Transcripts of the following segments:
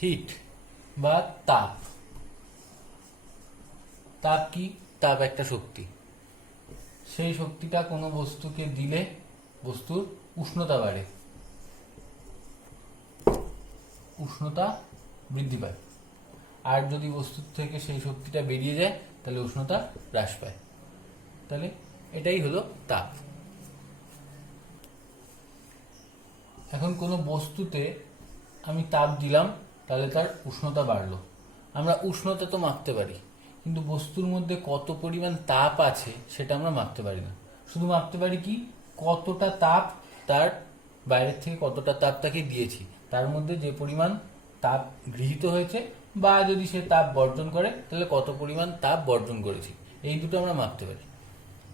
Hit বা তাপ। তাপ কি? তাপ একটা শক্তি। সেই শক্তিটা কোনো বস্তুকে দিলে বস্তুর উষ্ণতা বাড়ে, উষ্ণতা বৃদ্ধি পায়। আর যদি বস্তুর থেকে সেই শক্তিটা বেরিয়ে যায় তাহলে উষ্ণতা হ্রাস পায়। তাহলে এটাই হলো তাপ। এখন কোনো বস্তুতে আমি তাপ দিলাম, তাহলে তার উষ্ণতা বাড়লো। আমরা উষ্ণতা তো মাপতে পারি, কিন্তু বস্তুর মধ্যে কত পরিমাণ তাপ আছে সেটা আমরা মাপতে পারি না। শুধু মাপতে পারি কি, কতটা তাপ তার বাইরের থেকে কতটা তাপ তাকে দিয়েছি, তার মধ্যে যে পরিমাণ তাপ গৃহীত হয়েছে, বা যদি সে তাপ বর্জন করে তাহলে কত পরিমাণ তাপ বর্জন করেছি, এই দুটো আমরা মাপতে পারি।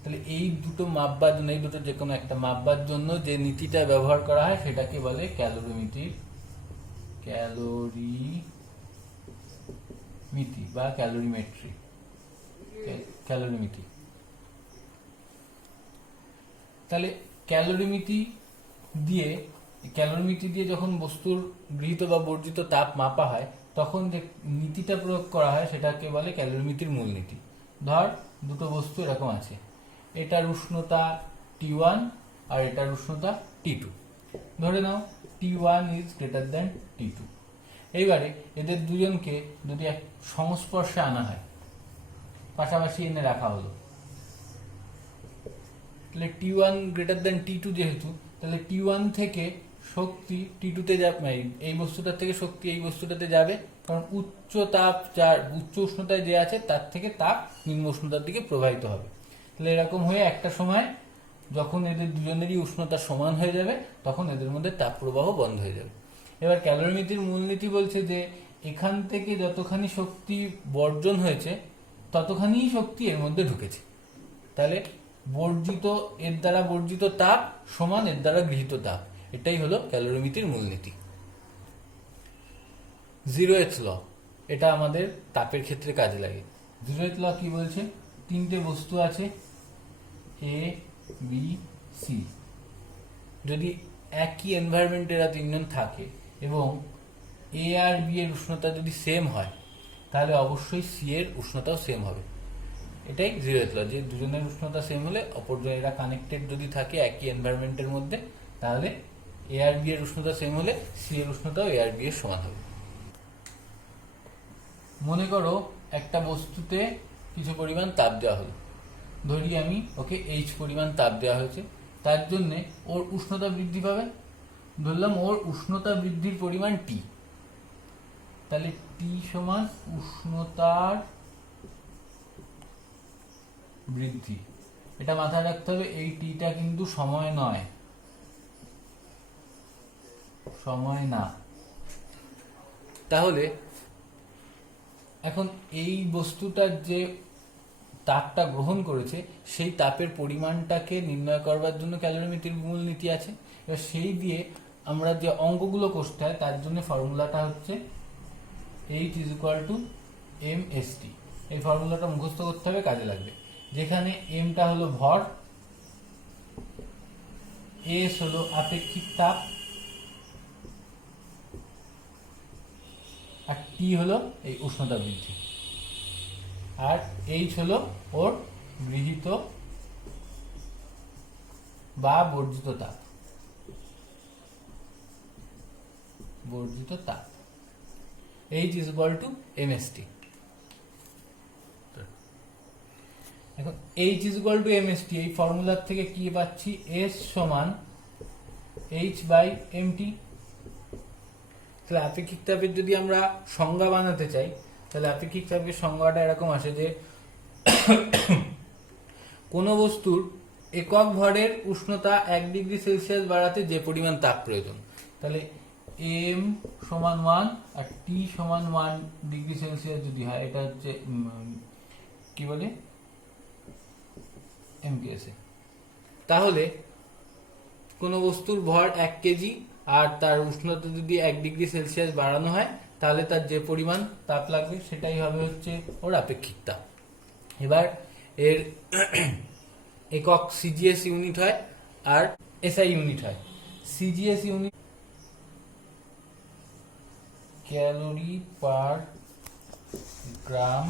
তাহলে এই দুটো মাপবার জন্য, এই দুটো যে কোনো একটা মাপবার জন্য যে নীতিটা ব্যবহার করা হয় সেটাকে বলে ক্যালোরিমিটার, ক্যালোরিমিতি বা ক্যালোরিমেট্রি, ক্যালোরিমিতি। তাহলে ক্যালোরিমিতি দিয়ে যখন বস্তুর গৃহীত বা বর্জিত তাপ মাপা হয়, তখন যে নীতিটা প্রয়োগ করা হয় সেটাকে বলে ক্যালোরিমিতির মূলনীতি। ধর দুটো বস্তু এরকম আছে, এটার উষ্ণতা T1 আর এটার উষ্ণতা T2। ধরে নাও T1 is greater than T2। এইবারে এদের দুজনকে যদি এক সংস্পর্শে আনা হয়, পাশাপাশি এনে রাখা হলো, তাহলে T1 গ্রেটার দ্যান T2 যেহেতু, তাহলে T1 থেকে শক্তি T2 তে যাবে, এই বস্তুটার থেকে শক্তি এই বস্তুটাতে যাবে, কারণ উচ্চ তাপ যার, উচ্চ উষ্ণতায় যে আছে তার থেকে তাপ নিম্ন উষ্ণতার দিকে প্রবাহিত হবে। তাহলে এরকম হয়ে একটা সময় যখন এদের দুজনেরই উষ্ণতা সমান হয়ে যাবে, তখন এদের মধ্যে তাপ প্রবাহ বন্ধ হয়ে যাবে। এবার ক্যালোরিমিতির মূলনীতি বলছে যে এখান থেকে যতখানি শক্তি বর্জন হয়েছে ততখানি শক্তি এর মধ্যে ঢুকেছে। তাহলে এর দ্বারা বর্জিত তাপ সমান এর দ্বারা গৃহীত তাপ, এটাই হলো ক্যালোরিমিতির মূলনীতি। জিরোথ ল, এটা আমাদের তাপের ক্ষেত্রে কাজে লাগে। জিরোথ ল কি বলছে? তিনটে বস্তু আছে এ, বি, সি। যদি একই এনভায়রনমেন্টে এরা তিনজন থাকে এবং এ আর বি এর উষ্ণতা যদি সেম হয়, তাহলে অবশ্যই সি এর উষ্ণতাও সেম হবে। এটাই জিরোথ ল, যে দুজনের উষ্ণতা সেম হলে অপরজনেরা কানেক্টেড যদি থাকে একই এনভায়রনমেন্টের মধ্যে, তাহলে এ আর বি এর উষ্ণতা সেম হলে সি এর উষ্ণতাও এ আর বি এর সমান হবে। মনে করো একটা বস্তুতে কিছু পরিমাণ তাপ দেওয়া হলো, ধরি আমি ওকে এইচ পরিমাণ তাপ দেওয়া হয়েছে, তার জন্যে ওর উষ্ণতা বৃদ্ধি পাবে। ধরলাম ওর উষ্ণতা বৃদ্ধির পরিমাণ টি, তাহলে টি সমান উষ্ণতার বৃদ্ধি। এটা মাথায় রাখতে হবে, এই টিটা কিন্তু সময় নয়, সময় না। তাহলে এখন এই বস্তুটার যে তাপটা গ্রহণ করেছে সেই তাপের পরিমাণটাকে নির্ণয় করবার জন্য ক্যালোরিমিতির মূলনীতি আছে। এবার সেই দিয়ে আমরা যে অঙ্কগুলো করতে হয় তার জন্য ফর্মুলাটা হচ্ছে H = mST। এই ফর্মুলাটা মুখস্থ করতে হবে, কাজে লাগবে। যেখানে এমটা হলো ভর, এস হলো আপেক্ষিক তাপ, আর টি হলো এই উষ্ণতা বৃদ্ধি, আর এইচ হলো ওর গৃহীত বা বর্জিত তাপ, বর্জিত তাপ। H = mST। এখন H = mST, এই ফর্মুলার থেকে কি পাচ্ছি? S সমান H/mt। তাহলে আপেক্ষিক তাপের যদি আমরা সংজ্ঞা বানাতে চাই, তাহলে আপেক্ষিক তাপের সংজ্ঞাটা এরকম আসে যে কোনো বস্তুর একক ভরের উষ্ণতা 1 ডিগ্রি সেলসিয়াস বাড়াতে যে পরিমাণ তাপ প্রয়োজন, তাহলে m সমান 1 আর t সমান 1 ডিগ্রি সেলসিয়াস যদি হয়, এটা হচ্ছে কি বলে mps। তাহলে কোনো বস্তুর ভর 1 কেজি আর তার উষ্ণতা যদি 1 ডিগ্রি সেলসিয়াস বাড়ানো হয়, তাহলে তার যে পরিমাণ তাপ লাগবে সেটাই হবে হচ্ছে ওর আপেক্ষিক তাপ। এবার এর একক সিজিএস ইউনিট হয় আর এসআই ইউনিট হয়। CGS unit calorie per gram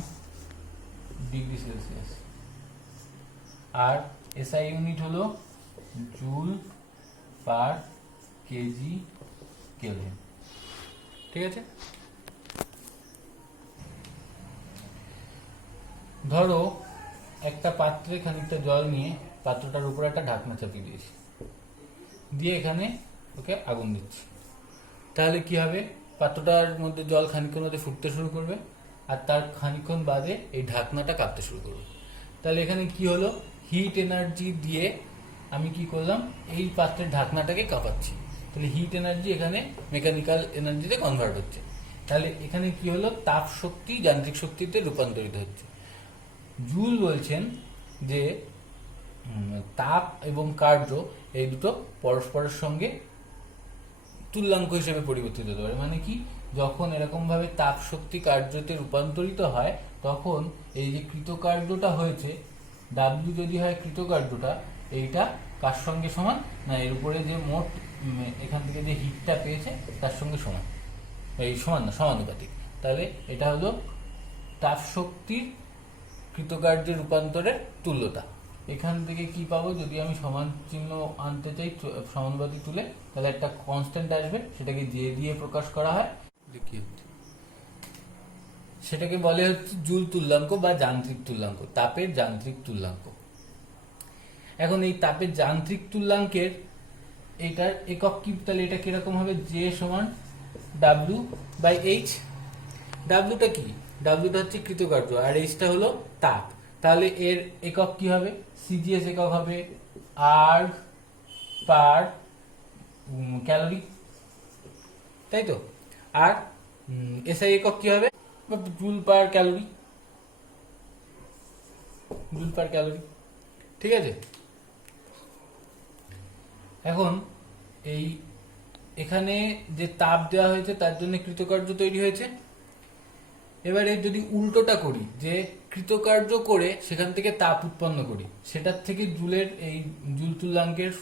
degree Celsius, আর এসআই ইউনিট হলো জুল পার কেজি কেলভিন। ঠিক আছে, ধরো একটা পাত্রে খানিকটা জল নিয়ে পাত্রটার উপরে একটা ঢাকনা চাপিয়ে দিয়েছি, দিয়ে এখানে ওকে আগুন দিচ্ছি, তাহলে কি হবে, পাত্রটার মধ্যে জল খানিকক্ষণ মধ্যে ফুটতে শুরু করবে, আর তার খানিকক্ষণ বাদে এই ঢাকনাটা কাঁপতে শুরু করবে। তাহলে এখানে কি হলো, হিট এনার্জি দিয়ে আমি কি করলাম, এই পাত্রের ঢাকনাটাকে কাঁপাচ্ছি, তাহলে হিট এনার্জি এখানে মেকানিক্যাল এনার্জিতে কনভার্ট হচ্ছে। তাহলে এখানে কি হলো, তাপ শক্তি যান্ত্রিক শক্তিতে রূপান্তরিত হচ্ছে। জুল বলছেন যে তাপ এবং কার্য এই দুটো পরস্পরের সঙ্গে তুল্যাঙ্ক হিসেবে পরিবর্তিত হতে পারে। মানে কি, যখন এরকম ভাবে তাপ শক্তি কার্যতে রূপান্তরিত হয়, তখন এই যে কৃতকার্যটা হয়েছে, ডাব্লিউ যদি হয় কৃতকার্যটা, এইটা কার সঙ্গে সমান না, এর উপরে যে মোট এখান থেকে যে হিটটা পেয়েছে তার সঙ্গে সমান, এই সমান না, সমানুপাতিক। তাহলে এটা হলো তাপ শক্তির কৃতকার্যের রূপান্তরের তুল্যতা। এখান থেকে কি পাবো, যদি আমি সমান চিহ্ন আনতে চাই সমানুপাতিক তুলে, তাহলে একটা কনস্ট্যান্ট আসবে, সেটাকে জে দিয়ে প্রকাশ করা হয়, সেটাকে বলে হচ্ছে জুল তুল্যাঙ্ক বা যান্ত্রিক তুল্যাঙ্ক, তাপের যান্ত্রিক তুল্যাঙ্ক। এখন এই তাপের যান্ত্রিক তুল্যাঙ্কের এটার একক কি, তাহলে এটা কিরকম হবে, জে সমান ডাব্লিউ বাই এইচ। ডাব্লিউটা কি, ডাব্লিউটা হচ্ছে কৃতকার্য, আর এইচটা হলো তাপ। তাহলে এর একক কি হবে, সিজিএস একক হবে আর পার ক্যালোরি, তাই তো। আর এসআই একক কি হবে, joule per calorie, joule per calorie. ঠিক আছে, এখন এই এখানে যে তাপ দেওয়া হয়েছে তার জন্য কৃতকার্য তৈরি হয়েছে। এবারে যদি উল্টোটা করি, যে কৃতকার্য করে সেখান থেকে তাপ উৎপন্ন করি, সেটার থেকে জুলের এই জুল তুল্যাঙ্কের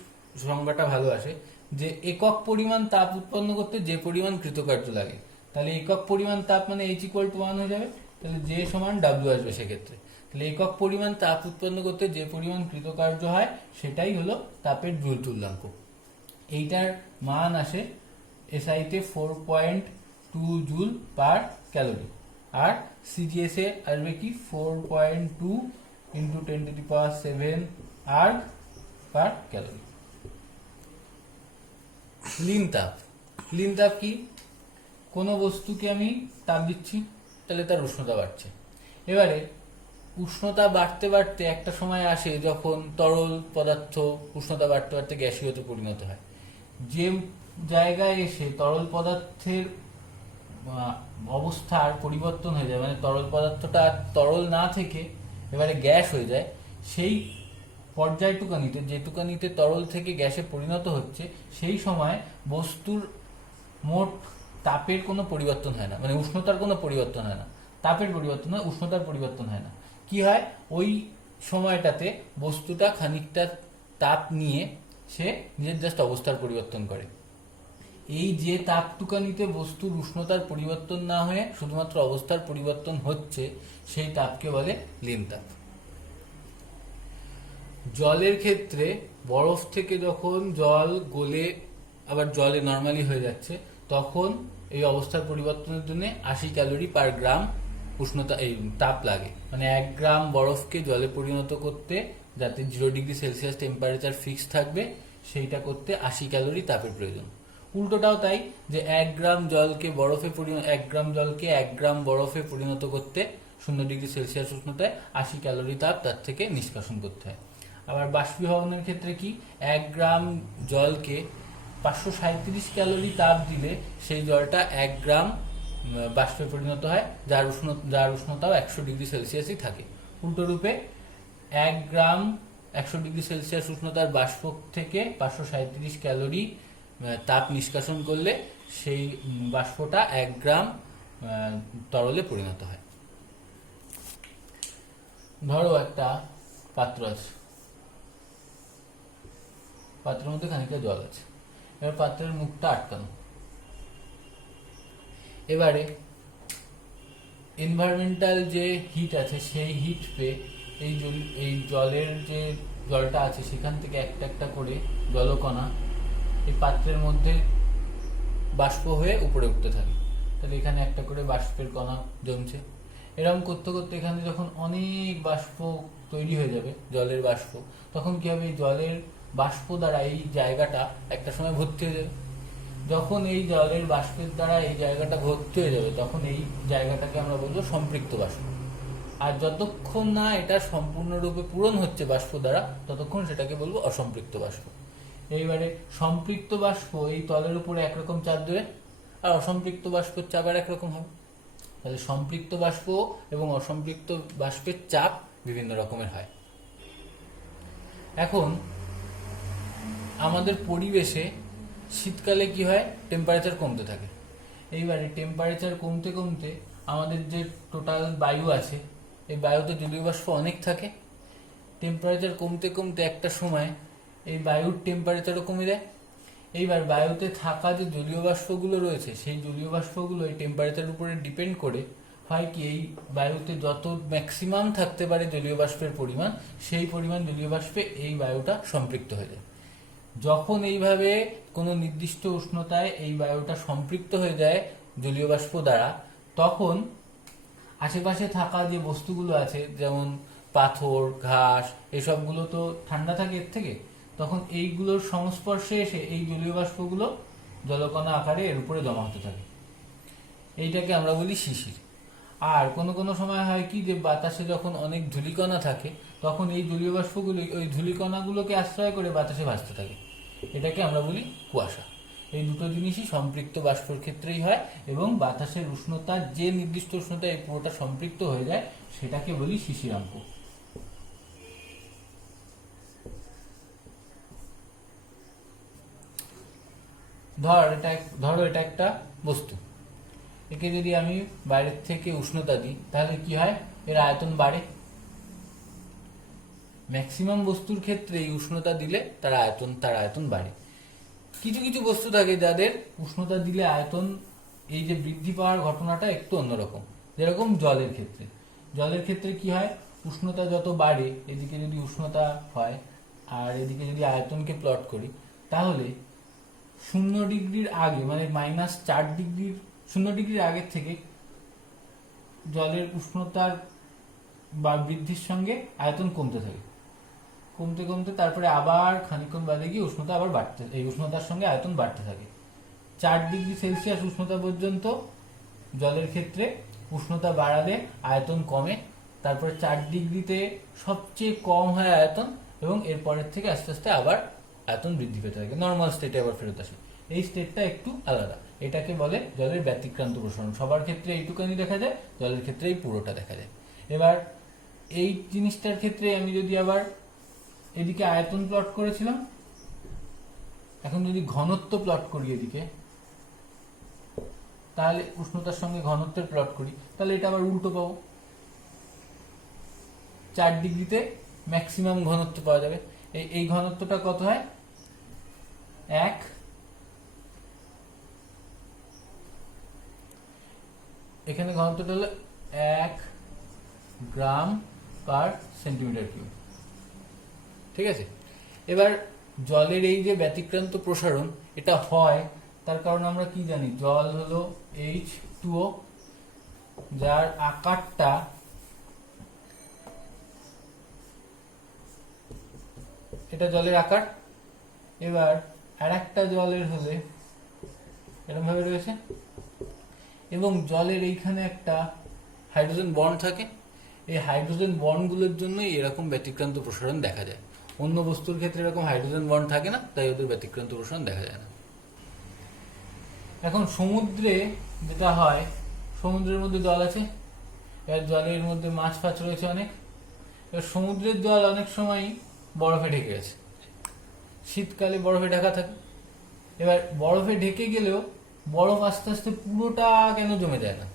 সংজ্ঞাটা ভালো আসে, যে একক পরিমাণ তাপ উৎপন্ন করতে যে পরিমাণ কৃতকার্য লাগে। তাহলে একক পরিমাণ তাপ মানে এইচ ইকুয়াল টু 1 হয়ে যাবে, তাহলে জে সমান ডাব্লিউ আসবে সেক্ষেত্রে। তাহলে একক পরিমাণ তাপ উৎপন্ন করতে যে পরিমাণ কৃতকার্য হয় সেটাই হলো তাপের জুল তুল্যাঙ্ক। এইটার মান আসে এসআইতে 4.2 জুল পার ক্যালোরি, আর সিজিএস এ আসবে কি 4.2 ইন্টু 10⁻⁷ আর্গ পার ক্যালোরি। লিন তাপ, লিন তাপ কি, কোনো বস্তুকে আমি তাপ দিচ্ছি, তাহলে তার উষ্ণতা বাড়ছে। এবারে উষ্ণতা বাড়তে বাড়তে একটা সময় আসে যখন তরল পদার্থ উষ্ণতা বাড়তে বাড়তে গ্যাসীয়তে পরিণত হয়। যে জায়গায় এসে তরল পদার্থের অবস্থার পরিবর্তন হয়ে যায়, মানে তরল পদার্থটা তরল না থেকে এবারে গ্যাস হয়ে যায়, সেই পর্যায়টুকানিতে, যেটুকানিতে তরল থেকে গ্যাসে পরিণত হচ্ছে, সেই সময় বস্তুর মোট তাপের কোনো পরিবর্তন হয় না, মানে উষ্ণতার কোনো পরিবর্তন হয় না, তাপের পরিবর্তন হয়, উষ্ণতার পরিবর্তন হয় না। কি হয়, ওই সময়টাতে বস্তুটা খানিকটা তাপ নিয়ে সে নিজের জাস্ট অবস্থার পরিবর্তন করে। এই যে তাপটুকানিতে বস্তুর উষ্ণতার পরিবর্তন না হয়ে শুধুমাত্র অবস্থার পরিবর্তন হচ্ছে, সেই তাপকে বলে লিন তাপ। জলের ক্ষেত্রে বরফ থেকে যখন জল গলে আবার জলে নর্মালি হয়ে যাচ্ছে, তখন এই অবস্থার পরিবর্তনের জন্য 80 ক্যালোরি পার গ্রাম উষ্ণতা, এই তাপ লাগে। মানে 1 গ্রাম বরফকে জলে পরিণত করতে, যাতে 0°C টেম্পারেচার ফিক্স থাকবে, সেইটা করতে 80 ক্যালোরি তাপের প্রয়োজন। উল্টোটাও তাই, যে 1 গ্রাম জলকে 1 গ্রাম জলকে 1 গ্রাম বরফে পরিণত করতে 0°C উষ্ণতায় 80 ক্যালোরি তাপ তার থেকে নিষ্কাশন করতে হয়। আবার বাষ্পীভবনের ক্ষেত্রে কি, 1 গ্রাম জলকে 537 ক্যালোরি তাপ দিলে সেই জলটা 1 গ্রাম বাষ্পে পরিণত হয়, যার উষ্ণতাও 100°C থাকে। উল্টো রূপে 1 গ্রাম 100°C উষ্ণতার বাষ্প থেকে 537 ক্যালোরি তাপ নিষ্কাশন করলে সেই বাষ্পটা 1 গ্রাম তরলে পরিণত হয়। ধরো একটা পাত্র আছে, পাত্রের মধ্যে খানিকটা জল আছে, এবার পাত্রের মুখটা আটকানো। এবারে এনভায়রনমেন্টাল যে হিট আছে সেই হিট পেয়ে এই জলের যে জলটা আছে সেখান থেকে একটা একটা করে জলকণা এই পাত্রের মধ্যে বাষ্প হয়ে উপরে উঠতে থাকে। তাহলে এখানে একটা করে বাষ্পের কণা জমছে। এরকম করতে করতে এখানে যখন অনেক বাষ্প তৈরি হয়ে যাবে, জলের বাষ্প, তখন কি হবে, এই জলের বাষ্প দ্বারা এই জায়গাটা একটা সময় ভর্তি হয়ে যাবে। যখন এই জলের বাষ্পের দ্বারা এই জায়গাটা ভর্তি হয়ে যাবে তখন এই জায়গাটাকে আমরা বলবো সম্পৃক্ত বাষ্প। আর যতক্ষণ না এটা সম্পূর্ণরূপে পূরণ হচ্ছে বাষ্প দ্বারা ততক্ষণ সেটাকে বলবো অসম্পৃক্ত বাষ্প। এইবারে সম্পৃক্ত বাষ্প এই তলের উপরে একরকম চাপ দেবে আর অসম্পৃক্ত বাষ্পের চাপ আর একরকম হবে। তাহলে সম্পৃক্ত বাষ্প এবং অসম্পৃক্ত বাষ্পের চাপ বিভিন্ন রকমের হয়। এখন আমাদের পরিবেশে শীতকালে কি হয়, টেম্পারেচার কমতে থাকে। এইবারে টেম্পারেচার কমতে কমতে আমাদের যে টোটাল বায়ু আছে এই বায়ুতে জলীয় বাষ্প অনেক থাকে। টেম্পারেচার কমতে কমতে একটা সময় এই বায়ুর টেম্পারেচারও কমে যায়। এইবার বায়ুতে থাকা যে জলীয় বাষ্পগুলো রয়েছে সেই জলীয় বাষ্পগুলো এই টেম্পারেচারের উপরে ডিপেন্ড করে হয় কি, এই বায়ুতে যত ম্যাক্সিমাম থাকতে পারে জলীয় বাষ্পের পরিমাণ, সেই পরিমাণ জলীয় বাষ্পে এই বায়ুটা সম্পৃক্ত হয়ে যায়। যখন এইভাবে কোনো নির্দিষ্ট উষ্ণতায় এই বায়ুটা সম্পৃক্ত হয়ে যায় জলীয় বাষ্প দ্বারা, তখন আশেপাশে থাকা যে বস্তুগুলো আছে যেমন পাথর, ঘাস, এসবগুলো তো ঠান্ডা থাকে এর থেকে, তখন এইগুলোর সংস্পর্শে এসে এই জলীয় বাষ্পগুলো জলকণা আকারে এর উপরে জমা হতে থাকে। এইটাকে আমরা বলি শিশির। আর কোনো কোনো সময় হয় কি, যে বাতাসে যখন অনেক ধূলিকণা থাকে তখন এই জলীয় বাষ্পগুলো ওই ধূলিকণাগুলোকে আশ্রয় করে বাতাসে ভাসতে থাকে। এটাকে আমরা বলি কুয়াশা। এই দুটো জিনিসই সম্পৃক্ত বাষ্পের ক্ষেত্রেই হয় এবং বাতাসের উষ্ণতা যে নির্দিষ্ট উষ্ণতায় পুরোটা সম্পৃক্ত হয়ে যায় সেটাকে বলি শিশিরাঙ্ক। ধরো এটা একটা বস্তু, একে যদি আমি বাইরের থেকে উষ্ণতা দিই তাহলে কি হয়, এর আয়তন বাড়ে। ম্যাক্সিমাম বস্তুর ক্ষেত্রে এই উষ্ণতা দিলে তার আয়তন বাড়ে। কিছু কিছু বস্তু থাকে যাদের উষ্ণতা দিলে আয়তন এই যে বৃদ্ধি পাওয়ার ঘটনাটা একটু অন্যরকম। যেরকম জলের ক্ষেত্রে কি হয়, উষ্ণতা যত বাড়ে, এদিকে যদি উষ্ণতা হয় আর এদিকে যদি আয়তনকে প্লট করি, তাহলে 0 ডিগ্রির আগে মানে -4 ডিগ্রির 0 ডিগ্রির আগের থেকে জলের উষ্ণতার বা বৃদ্ধির সঙ্গে আয়তন কমতে থাকে, কমতে কমতে তারপরে আবার খানিকক্ষণ বাদে গিয়ে উষ্ণতা আবার এই উষ্ণতার সঙ্গে আয়তন বাড়তে থাকে। 4 ডিগ্রি সেলসিয়াস উষ্ণতা পর্যন্ত জলের ক্ষেত্রে উষ্ণতা বাড়ালে আয়তন কমে, তারপরে 4 ডিগ্রিতে সবচেয়ে কম হয় আয়তন এবং এরপরের থেকে আস্তে আস্তে আবার আয়তন বৃদ্ধি পেতে থাকে, নর্মাল স্টেটে আবার ফেরত আসে। এই স্টেটটা একটু আলাদা, এটাকে বলে জলের ব্যতিক্রান্ত প্রসারণ। সবার ক্ষেত্রে এইটুকানি দেখা যায়, জলের ক্ষেত্রে এই পুরোটা দেখা যায়। এবার এই জিনিসটার ক্ষেত্রে আমি যদি আবার এদিকে আয়তন প্লট করেছিলাম, এখন যদি ঘনত্ব প্লট করি এদিকে, তাহলে উষ্ণতার সঙ্গে ঘনত্বের প্লট করি, তাহলে এটা আবার উল্টো পাবো। 4 ডিগ্রিতে ম্যাক্সিমাম ঘনত্ব পাওয়া যাবে। এই ঘনত্বটা কত হয়, 1, এখানে ঘনত্বটা হলো 1 গ্রাম পার সেন্টিমিটার কিউব। ঠিক আছে। এবার জলের এই যে ব্যতিক্রান্ত প্রসারণ এটা হয় তার কারণ আমরা কি জানি, জল হলো H2O, যার আকারটা এটা জলের আকার। এবার আরেকটা জলের হলে এরকম ভাবে রয়েছে এবং জলের এইখানে একটা হাইড্রোজেন বন্ড থাকে। এই হাইড্রোজেন বন্ডগুলোর জন্যই এরকম ব্যতিক্রান্ত প্রসারণ দেখা যায়। অন্য বস্তুর ক্ষেত্রে এরকম হাইড্রোজেন বন্ড থাকে না, তাই ওদের ব্যতিক্রান্ত প্রসারণ দেখা যায় না। এখন সমুদ্রে যেটা হয়, সমুদ্রের মধ্যে জল আছে, এবার জলের মধ্যে মাছ ফাছ রয়েছে অনেক। এবার সমুদ্রের জল অনেক সময় বরফে ঢেকে গেছে, শীতকালে বরফে ঢাকা থাকে। এবার বরফে ঢেকে গেলেও বরফ আস্তে আস্তে পুরোটা কেন জমে যায় না,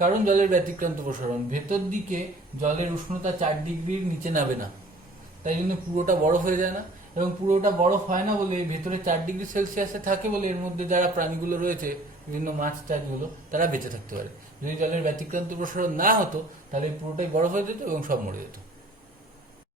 কারণ জলের ব্যতিক্রান্ত প্রসারণ। ভেতর দিকে জলের উষ্ণতা 4 ডিগ্রির নিচে নামে না, তাই জন্য পুরোটা বরফ হয়ে যায় না। এবং পুরোটা বরফ হয় না বলে ভেতরে 4 ডিগ্রি সেলসিয়াসে থাকে বলে এর মধ্যে যারা প্রাণীগুলো রয়েছে বিভিন্ন মাছ টাছগুলো তারা বেঁচে থাকতে পারে। যদি জলের ব্যতিক্রান্ত প্রসারণ না হতো তাহলে পুরোটাই বরফ হয়ে যেত এবং সব মরে যেত।